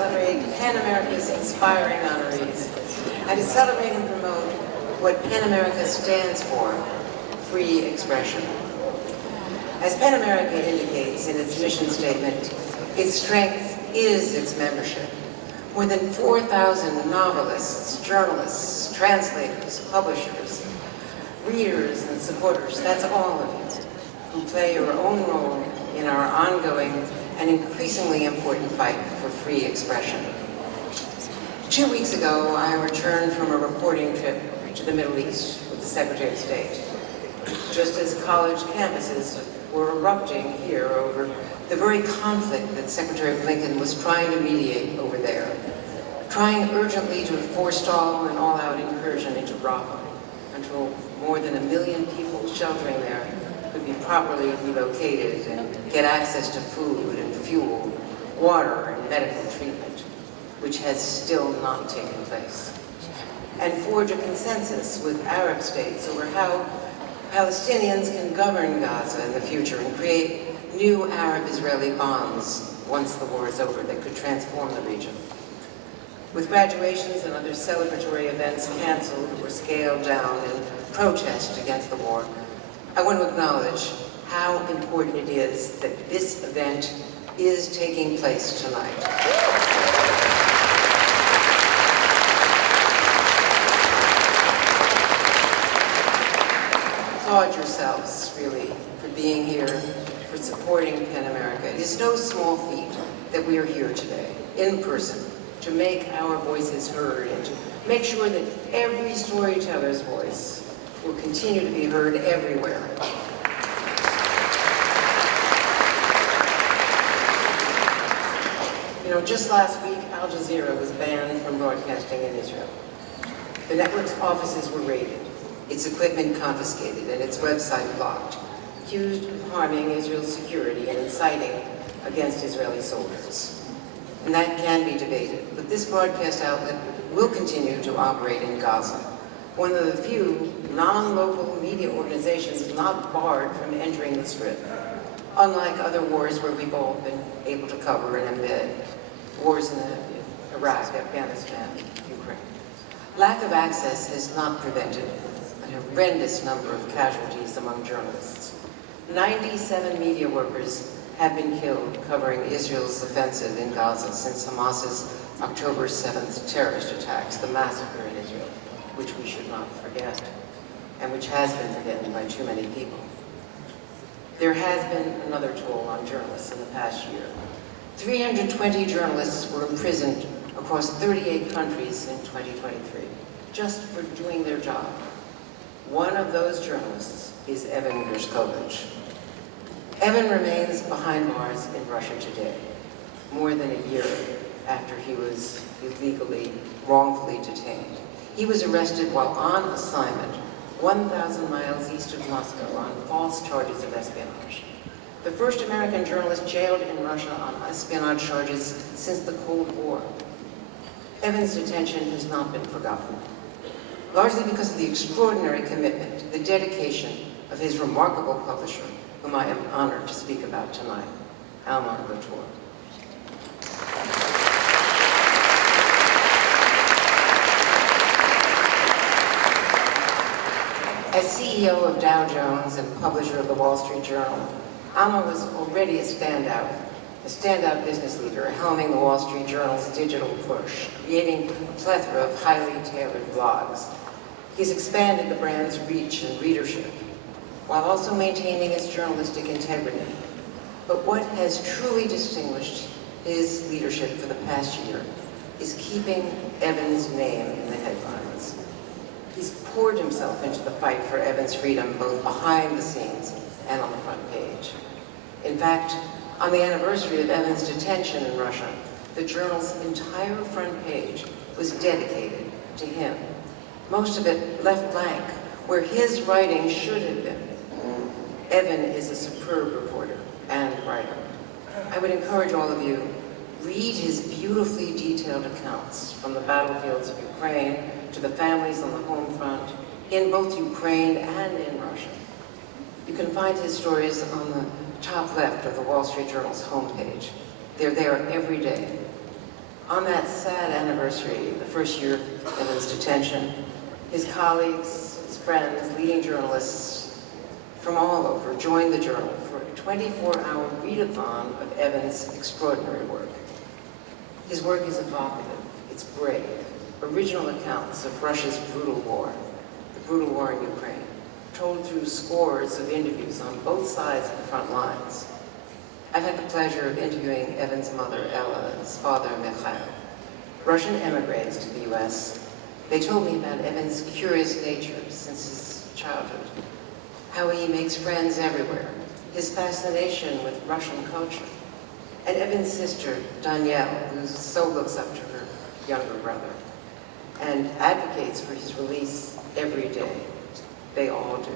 celebrate Pan America's inspiring honorees, and to celebrate and promote what Pan America stands for, free expression. As Pan America indicates in its mission statement, its strength is its membership. More than 4,000 novelists, journalists, translators, publishers, readers, and supporters, that's all of you, who play your own role in our ongoing and increasingly important fight for free expression. 2 weeks ago, I returned from a reporting trip to the Middle East with the Secretary of State. Just as college campuses were erupting here over the very conflict that Secretary Blinken was trying to mediate over there, trying urgently to forestall an all-out incursion into Rafah until more than 1 million people sheltering there could be properly relocated and get access to food and fuel, water and medical treatment, which has still not taken place. And forge a consensus with Arab states over how Palestinians can govern Gaza in the future and create new Arab-Israeli bonds once the war is over that could transform the region. With graduations and other celebratory events canceled or scaled down in protest against the war, I want to acknowledge how important it is that this event is taking place tonight. Applaud yourselves, really, for being here, for supporting Pan America. It is no small feat that we are here today, in person, to make our voices heard and to make sure that every storyteller's voice will continue to be heard everywhere. You know, just last week, Al Jazeera was banned from broadcasting in Israel. The network's offices were raided, its equipment confiscated, and its website blocked, accused of harming Israel's security and inciting against Israeli soldiers. And that can be debated, but this broadcast outlet will continue to operate in Gaza, one of the few non-local media organizations not barred from entering the Strip, unlike other wars where we've all been able to cover and embed, wars in Iraq, Afghanistan, Ukraine. Lack of access has not prevented a horrendous number of casualties among journalists. 97 media workers have been killed covering Israel's offensive in Gaza since Hamas's October 7th terrorist attacks, the massacre in Israel, which we should not forget, and which has been forgotten by too many people. There has been another toll on journalists in the past year. 320 journalists were imprisoned across 38 countries in 2023, just for doing their job. One of those journalists is Evan Gershkovich. Evan remains behind bars in Russia today, more than a year after he was illegally, wrongfully detained. He was arrested while on assignment 1,000 miles east of Moscow on false charges of espionage. The first American journalist jailed in Russia on espionage charges since the Cold War. Evan's detention has not been forgotten, largely because of the extraordinary commitment, the dedication of his remarkable publisher, whom I am honored to speak about tonight, Almar Latour. As CEO of Dow Jones and publisher of the Wall Street Journal, Almar was already a standout business leader, helming the Wall Street Journal's digital push, creating a plethora of highly tailored blogs. He's expanded the brand's reach and readership, while also maintaining its journalistic integrity. But what has truly distinguished his leadership for the past year is keeping Evan's name in the headlines. He's poured himself into the fight for Evan's freedom, both behind the scenes and on the front page. In fact, on the anniversary of Evan's detention in Russia, the journal's entire front page was dedicated to him. Most of it left blank, where his writing should have been. Evan is a superb reporter and writer. I would encourage all of you, read his beautifully detailed accounts from the battlefields of Ukraine to the families on the home front, in both Ukraine and in Russia. You can find his stories on the top left of the Wall Street Journal's homepage. They're there every day. On that sad anniversary, the first year of Evan's detention, his colleagues, his friends, leading journalists from all over joined the Journal for a 24-hour readathon of Evan's extraordinary work. His work is evocative, it's brave, original accounts of Russia's brutal war, the brutal war in Ukraine, told through scores of interviews on both sides of the front lines. I've had the pleasure of interviewing Evan's mother, Ella, and his father, Mikhail, Russian emigres to the US. They told me about Evan's curious nature since his childhood, how he makes friends everywhere, his fascination with Russian culture, and Evan's sister, Danielle, who so looks up to her younger brother, and advocates for his release every day. They all do.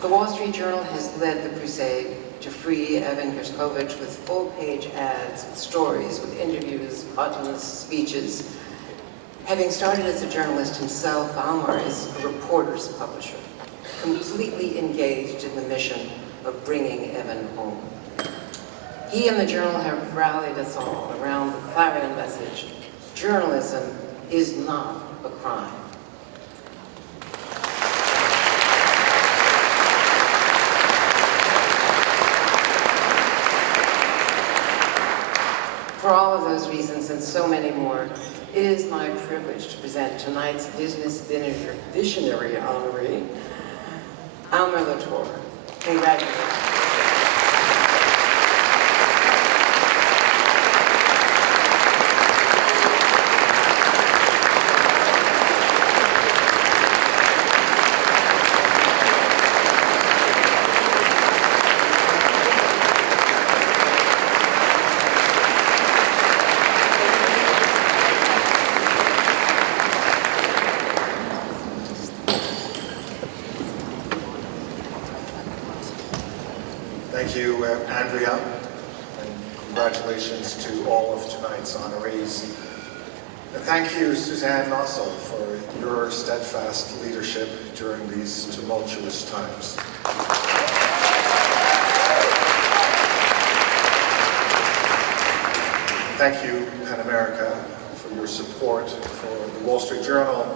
The Wall Street Journal has led the crusade to free Evan Gershkovich with full-page ads, with stories, with interviews, buttons, speeches. Having started as a journalist himself, Almar is a reporter's publisher, completely engaged in the mission of bringing Evan home. He and the Journal have rallied us all around the clarion message: journalism is not a crime. For all of those reasons and so many more, it is my privilege to present tonight's business visionary honoree, Almar Latour. Congratulations. Thank you, Andrea, and congratulations to all of tonight's honorees. And thank you, Suzanne, also for your steadfast leadership during these tumultuous times. Thank you, PEN America, for your support for the Wall Street Journal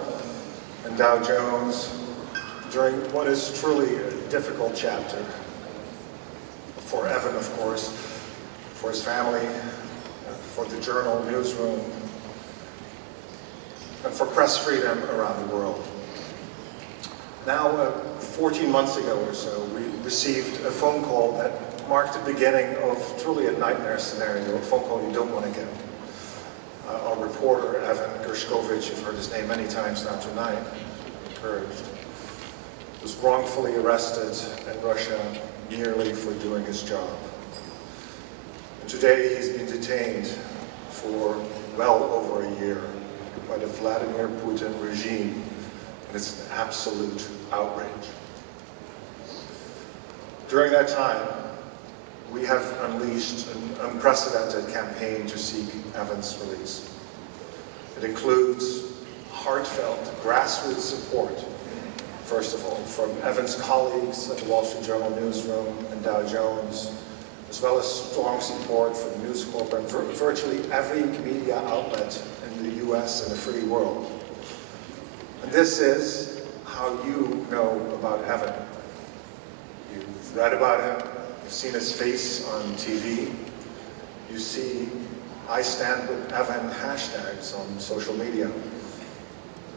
and Dow Jones during what is truly a difficult chapter. For Evan, of course, for his family, for the Journal newsroom, and for press freedom around the world. Now, 14 months ago or so, we received a phone call that marked the beginning of truly a nightmare scenario, a phone call you don't want to get. Our reporter, Evan Gershkovich, you've heard his name many times now tonight, encouraged, was wrongfully arrested in Russia merely for doing his job. And today he's been detained for well over a year by the Vladimir Putin regime, and it's an absolute outrage. During that time, we have unleashed an unprecedented campaign to seek Evan's release. It includes heartfelt grassroots support, first of all, from Evan's colleagues at the Wall Street Journal newsroom and Dow Jones, as well as strong support from News Corp and virtually every media outlet in the US and the free world. And this is how you know about Evan. You've read about him, you've seen his face on TV, you see I Stand With Evan hashtags on social media.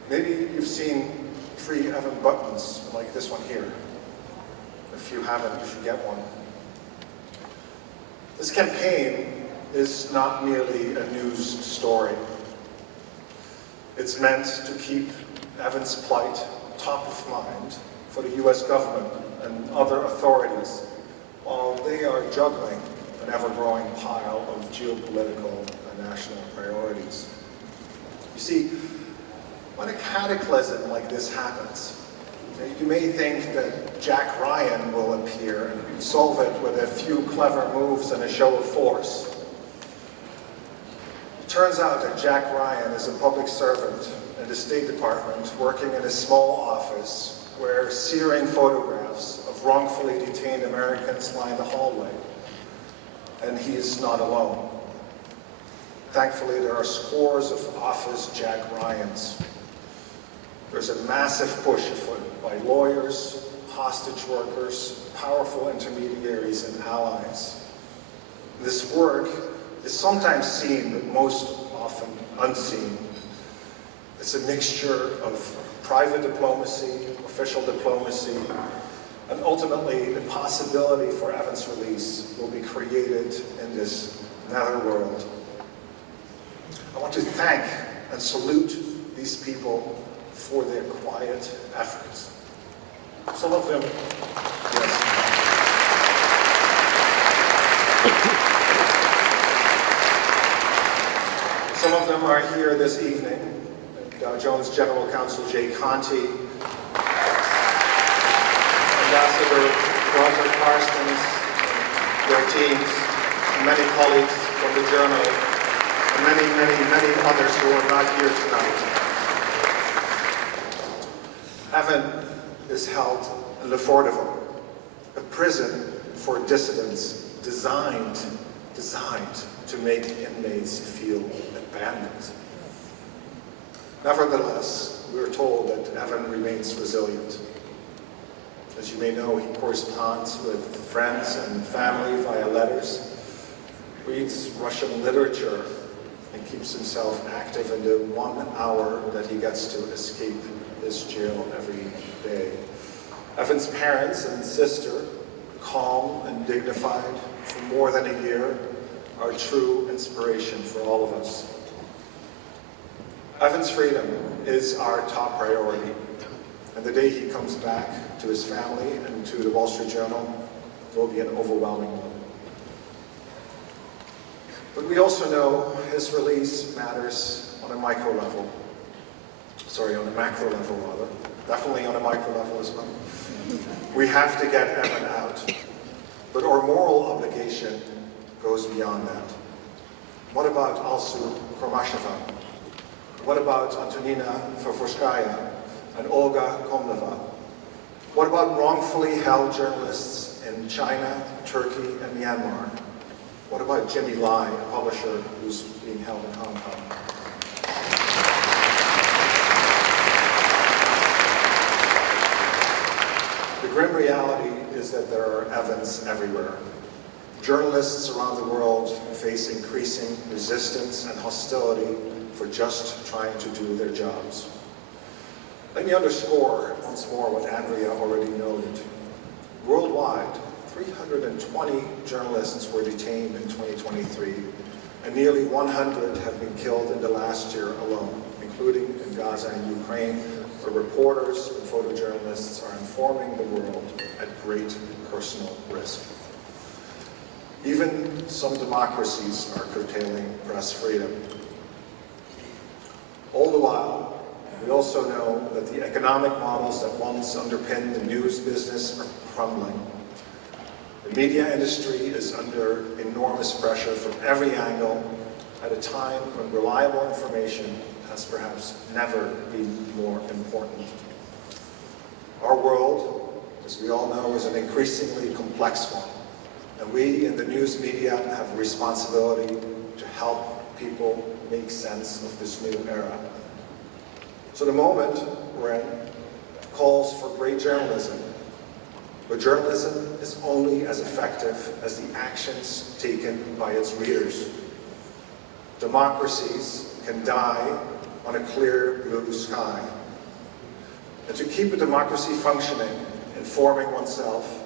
Maybe you've seen free Evan buttons like this one here. If you haven't, you should get one. This campaign is not merely a news story. It's meant to keep Evan's plight top of mind for the US government and other authorities while they are juggling an ever-growing pile of geopolitical and national priorities. You see, when a cataclysm like this happens, you may think that Jack Ryan will appear and solve it with a few clever moves and a show of force. It turns out that Jack Ryan is a public servant in the State Department working in a small office where searing photographs of wrongfully detained Americans line the hallway. And he is not alone. Thankfully, there are scores of Office Jack Ryans. There's a massive push afoot by lawyers, hostage workers, powerful intermediaries, and allies. This work is sometimes seen, but most often unseen. It's a mixture of private diplomacy, official diplomacy, and ultimately the possibility for Evan's release will be created in this netherworld. I want to thank and salute these people for their quiet efforts. Some of them, yes. Some of them are here this evening. Dow Jones General Counsel Jay Conte, Ambassador Roger Carstens, their teams, and many colleagues from the Journal, and many others who are not here tonight. Evan is held in Le Fordeval, a prison for dissidents designed to make inmates feel abandoned. Nevertheless, we are told that Evan remains resilient. As you may know, he corresponds with friends and family via letters, reads Russian literature, and keeps himself active in the 1 hour that he gets to escape his jail every day. Evan's parents and sister, calm and dignified for more than a year, are true inspiration for all of us. Evan's freedom is our top priority, and the day he comes back to his family and to the Wall Street Journal will be an overwhelming one. But we also know his release matters on a macro level, rather. Definitely on a micro level as well. We have to get Evan out, but our moral obligation goes beyond that. What about Alsu Kromasheva? What about Antonina Favorskaya and Olga Komnova? What about wrongfully held journalists in China, Turkey, and Myanmar? What about Jimmy Lai, a publisher who's being held in Hong Kong? The grim reality is that there are Evans everywhere. Journalists around the world face increasing resistance and hostility for just trying to do their jobs. Let me underscore once more what Andrea already noted. Worldwide, 320 journalists were detained in 2023, and nearly 100 have been killed in the last year alone, including in Gaza and Ukraine, where reporters and photojournalists are informing the world at great personal risk. Even some democracies are curtailing press freedom. All the while, we also know that the economic models that once underpinned the news business are crumbling. The media industry is under enormous pressure from every angle at a time when reliable information has perhaps never been more important. Our world, as we all know, is an increasingly complex one, and we in the news media have a responsibility to help people make sense of this new era. So the moment we're in calls for great journalism, but journalism is only as effective as the actions taken by its readers. Democracies can die on a clear blue sky. And to keep a democracy functioning, informing oneself,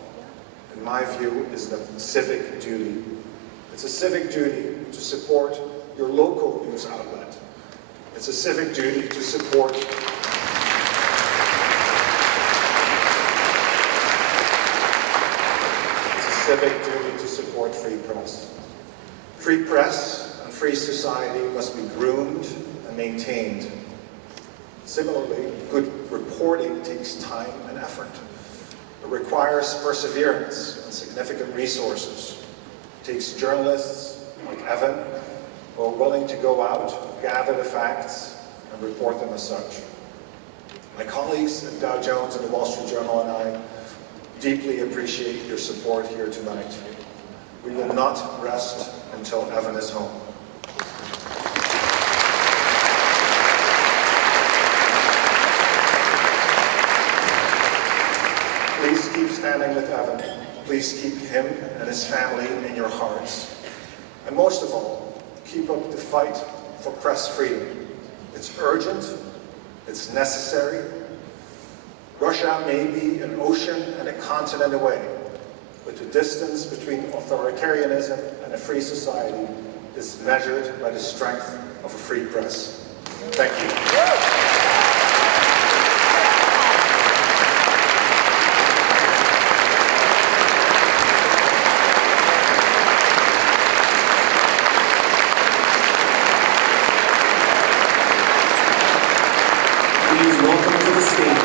in my view, is a civic duty. It's a civic duty to support your local news outlet. It's a civic duty to support free press. Free press and free society must be groomed and maintained. Similarly, good reporting takes time and effort. It requires perseverance and significant resources. It takes journalists like Evan who are willing to go out, gather the facts, and report them as such. My colleagues at Dow Jones and the Wall Street Journal and I deeply appreciate your support here tonight. We will not rest until Evan is home. standing with Evan. Please keep him and his family in your hearts. And most of all, keep up the fight for press freedom. It's urgent, it's necessary. Russia may be an ocean and a continent away, but the distance between authoritarianism and a free society is measured by the strength of a free press. Thank you. Please welcome to the stage